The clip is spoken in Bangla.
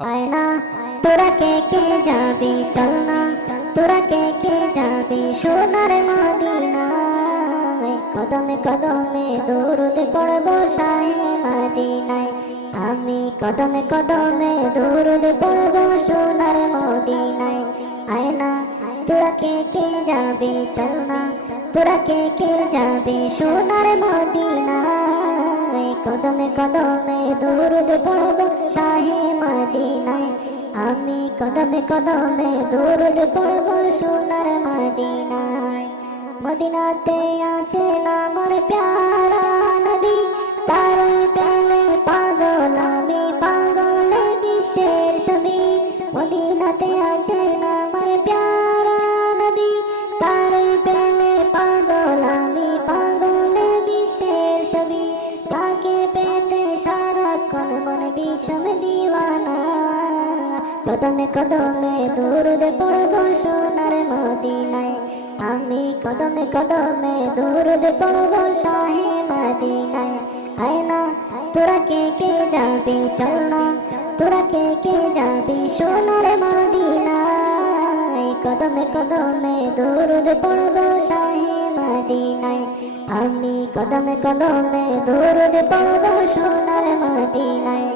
আয় না। তোরা কে কে যাবি? চল না। তোরা কে কে যাবি? সোনার মদিনায়। কদমে কদমে দৌড়তে পড়ব শাহে মদিনায়। আমি কদমে কদমে দৌড়তে পড়ব সোনার মদিনায়। আয় না। তোরা কে কে যাবি? চল না। তোরা কে কে যাবি? সোনার মদিনায়। কদমে কদমে দৌড়তে পড়ব শাহে মদিনায়। আমি কদমে কদমে দৌড়তে পড়ব সোনার মদিনায়। মদিনাতে আছে আমার প্যারা নবী, তার প্রেমে পাগল আমি পাগল বিশ্বের ছবি। মদিনাতে আছে আমার কদমে কদমে দৌড়ে পড়ব সোনার মদিনায়। আমি কদমে কদমে দৌড়ে পড়ব শাহে মদিনায়। আয় না, তোরা কে কে যাবি? চল না, তোরা কে কে যাবি সোনার মদিনায়? কদমে কদমে দৌড়ে পড়ব শাহে মদিনায়। আমি কদমে কদমে দৌড়ে পড়ব সোনার মদিনায়।